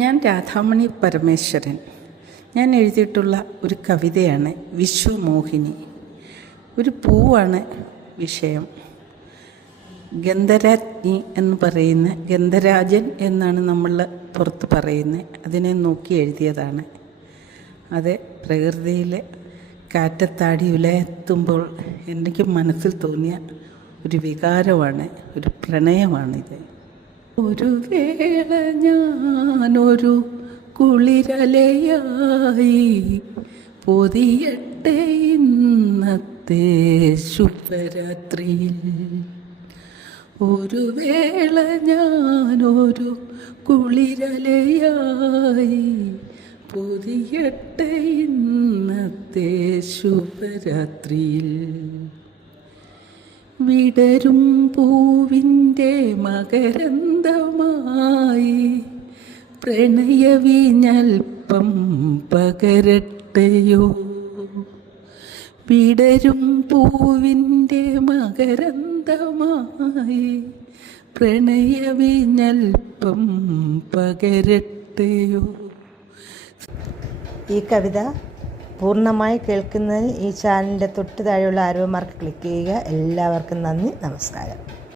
ഞാൻ രാധാമണി പരമേശ്വരൻ. ഞാൻ എഴുതിയിട്ടുള്ള ഒരു കവിതയാണ് വിശ്വമോഹിനി. ഒരു പൂവാണ് വിഷയം. ഗന്ധരാജ്ഞി എന്ന് പറയുന്ന, ഗന്ധരാജൻ എന്നാണ് നമ്മൾ പുറത്ത് പറയുന്നത്. അതിനെ നോക്കി എഴുതിയതാണ്. അത് പ്രകൃതിയിലെ കാറ്റത്താടി ഉലയത്തുമ്പോൾ എനിക്ക് മനസ്സിൽ തോന്നിയ ഒരു വികാരമാണ്, ഒരു പ്രണയമാണിത്. ഒരു വേള ഞാനൊരു കുളിരലയായി പൊതിയട്ടെ ഇന്നത്തെ ശുഭരാത്രിയിൽ. ഒരു വേള ഞാനൊരു കുളിരലയായി പൊതിയട്ടെ ഇന്നത്തെ ശുഭരാത്രിയിൽ. വിടരും പൂവിൻ്റെ മകരന്തമായി പ്രണയവിഞ്ഞൽപ്പം പകരട്ടെയോ. വിടരും പൂവിൻ്റെ മകരന്തമായി പ്രണയവിഞ്ഞൽപ്പം പകരട്ടെയോ. ഈ കവിത പൂർണ്ണമായി കേൾക്കുന്നതിന് ഈ ചാനലിൻ്റെ തൊട്ട് താഴെയുള്ള ആരോ മാർക്ക് ക്ലിക്ക് ചെയ്യുക. എല്ലാവർക്കും നന്ദി, നമസ്കാരം.